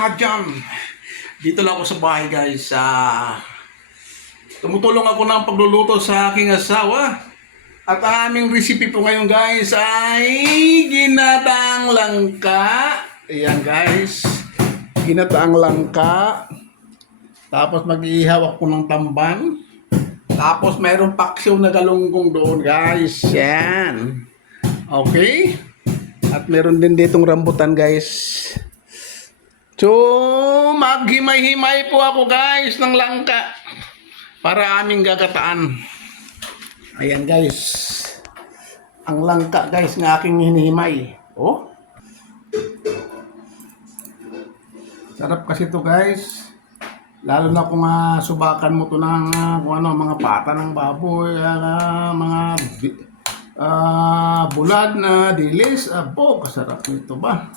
lahat dyan. Dito lang ako sa bahay guys. Tumutulong ako ng pagluluto sa aking asawa. At ang aming recipe po ngayon guys ay ginataang langka. Ayan guys. Ginataang langka. Tapos mag-iihaw ako ng tamban. Tapos mayroong paksiw na galunggong doon guys. Yan. Okay. At meron din ditong rambutan guys. So, maghimay-himay po ako guys ng langka para aming gagataan. Ayan guys. Ang langka guys ng aking hinihimay. Oh. Sarap kasi to guys. Lalo na kung subakan mo to ng mga pata ng baboy, mga bulad na dilis. Abo, kasarap nito ba?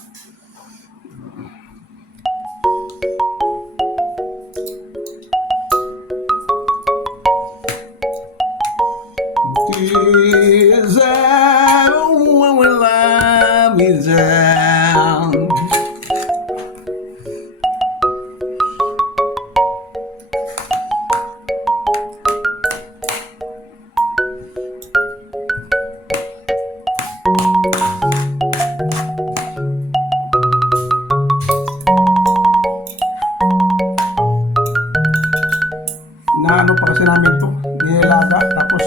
Is that when we love me down? Naano pa kasi namin to, nilaga, tapos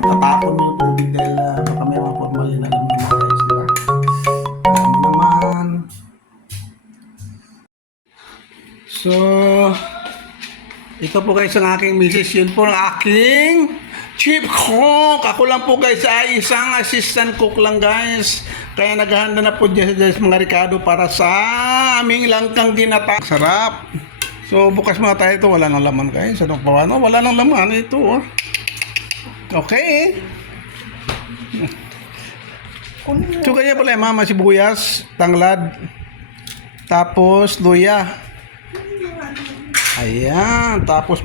tatapon mo yung tubig dahil baka may mga formalin, alam mo naman guys, diba? Alam mo naman. So, ito po guys ang aking misis, yun po ang aking chief cook. Ako lang po guys ay isang assistant cook lang guys. Kaya naghahanda na po dyan mga Ricardo para sa aming langkang ginata. Sarap. So, bukas muna tayo ito. Wala nang laman guys. Anong pawano? Wala nang laman ito. Oh. Okay. So, kanya pala yung mama, sibuyas, tanglad, tapos luya. Ayan. Tapos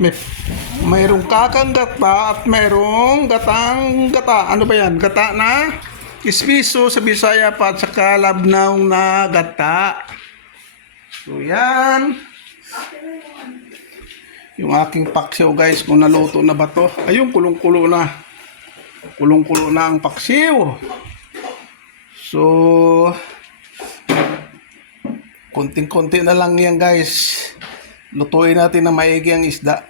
mayroong kakang gata at mayroong gatang gata. Ano ba yan? Gata na ispiso sa Bisaya pa at saka labnaw na gata. So, yan. Yung aking paksiw guys, kung naluto na ba to? Ayun, kulong-kulo na. Kulong-kulo na ang paksiw. So, konting-konti na lang yan guys. Lutuin natin na maigi ang isda.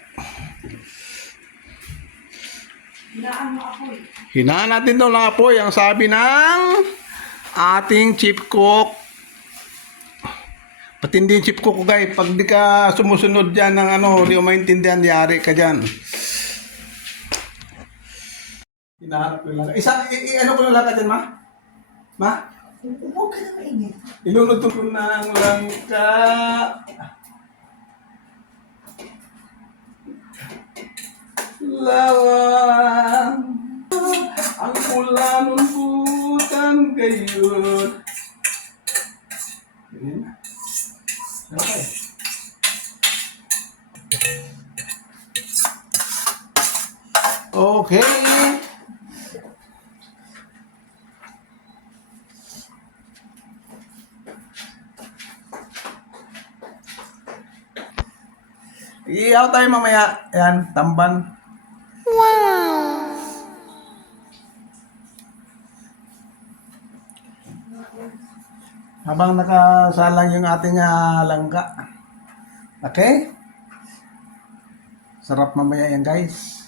Hinaan natin daw ng apoy. Ang sabi ng ating chief cook. Patindi yung chip ko guys, pag di ka sumusunod dyan ng di mo maintindihan, yari ka dyan. Hinahanap ko lang. Ano ko lang ka dyan, ma? Ma? Huwag ka na mainit. Iluluto ko ng langka. Lawang ang pula ng butan gayon. Ayan na. Okay. Okay. Iyaw tayo mamaya. Ayan, tamban. Wow! Habang nakasalang yung ating langka. Okay? Sarap mamaya yan guys.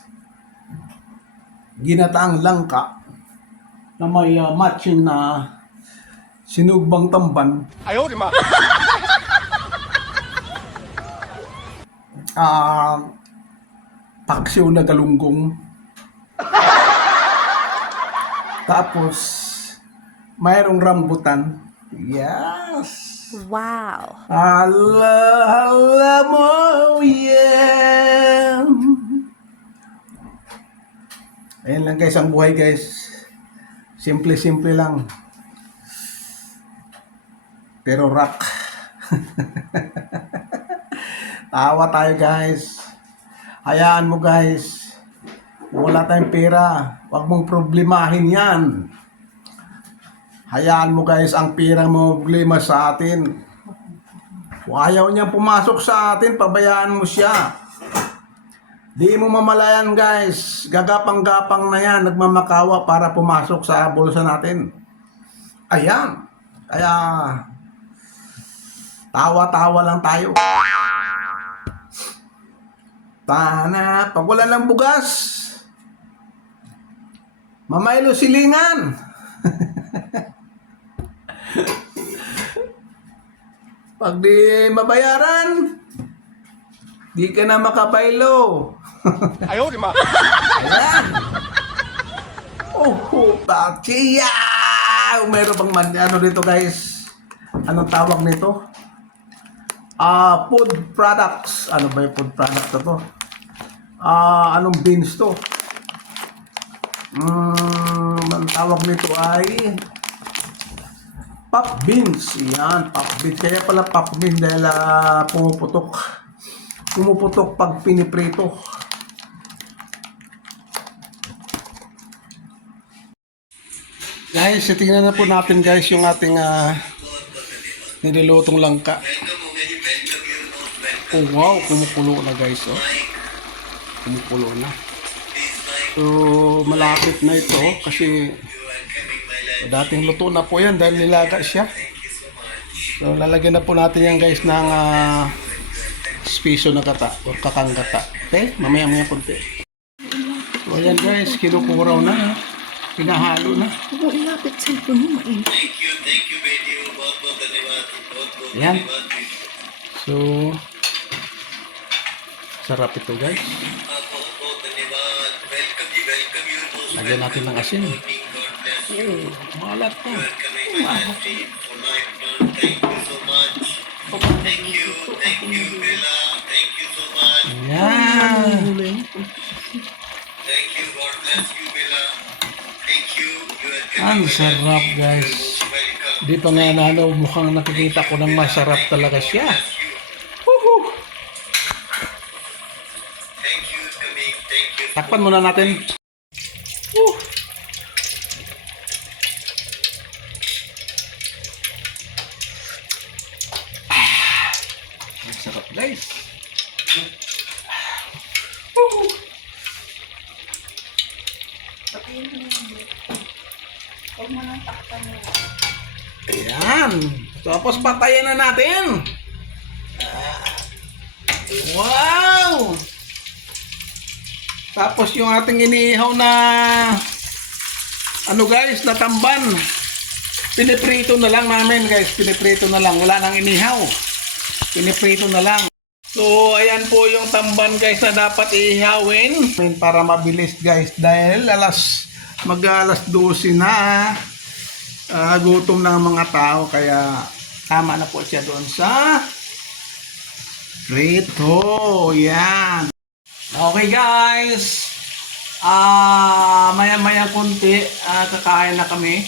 Ginataang langka na may matching na sinugbang tamban. Ayaw, di ma! Paksiw na galunggong. Tapos mayroong rambutan. Yes. Wow. Ala mo yan. Ayan lang guys ang buhay guys. Simple-simple lang. Pero rock. Tawa tayo guys. Hayaan mo guys. Wala tayong pera. Huwag mong problemahin yan. Hayaan mo guys ang pera mo problema sa atin. Kung ayaw niyang pumasok sa atin, pabayaan mo siya. Di mo mamalayan guys, gagapang-gapang na yan, nagmamakawa para pumasok sa bulsa natin. Ayan, kaya tawa-tawa lang tayo. Tana, pag wala ng bugas, mamaylo silingan. Pag di mabayaran, di ka na makabaylo. Ayaw, di ma. Ayan. Oh, tachiya! Meron bang ano dito guys? Anong tawag nito? Food products. Ano ba yung food products na to? Anong beans to? Ang tawag nito ay pop beans. Yan, pop beans. Kaya pala pop beans dahil pumuputok. Pumuputok pag piniprito. Guys, tingnan na po natin guys yung ating nilulutong langka. Oh wow, kumukulo na guys. Oh. Kumukulo na. So, malapit na ito kasi dating luto na po yan dahil nilaga siya. So, lalagyan na po natin yan guys ng spiso na gata o kakang gata. Okay? Mamaya-maya punti. So, ayan guys, kinukuraw na. Pinahalo na. Huwag ilapit sa ito mo mainit. Ayan. So, sarap ito guys. Lagyan natin ng asin. Oh, malat na. Wow. Ayan. Ang sarap guys. Dito na ano, mukhang nakikita ko ng masarap talaga siya. Woohoo! Takpan muna natin. Woo! Ang sarap guys. Woohoo! Huwag mo nang takpan mo. Ayan. Tapos patayin na natin. Wow! Tapos yung ating inihaw na ano guys, na tamban. Piniprito na lang namin guys. Piniprito na lang. Wala nang inihaw. Piniprito na lang. So, ayan po yung tamban guys na dapat ihawin para mabilis guys. Dahil mag-alas 12 na. Gutom ng mga tao. Kaya tama na po siya doon sa prito. Yan. Okay guys. Maya-maya kunti. Kakain na kami.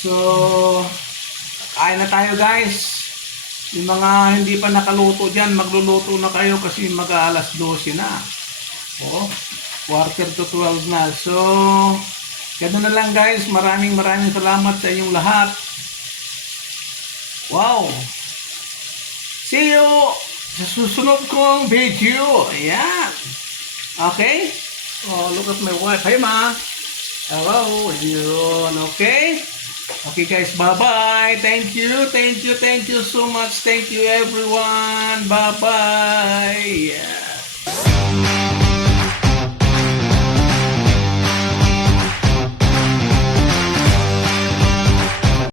So, kain na tayo guys. Yung mga hindi pa nakaluto dyan, magluluto na kayo kasi mag-alas 12 na. Oh, quarter to 12 na. So, ganoon na lang guys. Maraming salamat sa inyong lahat. Wow! See you sa susunod kong video. Ayan. Okay? Oh, look at my wife. Hi ma! Hello. Yun. Okay? Okay guys, bye-bye. Thank you so much. Thank you everyone. Bye-bye. Yeah.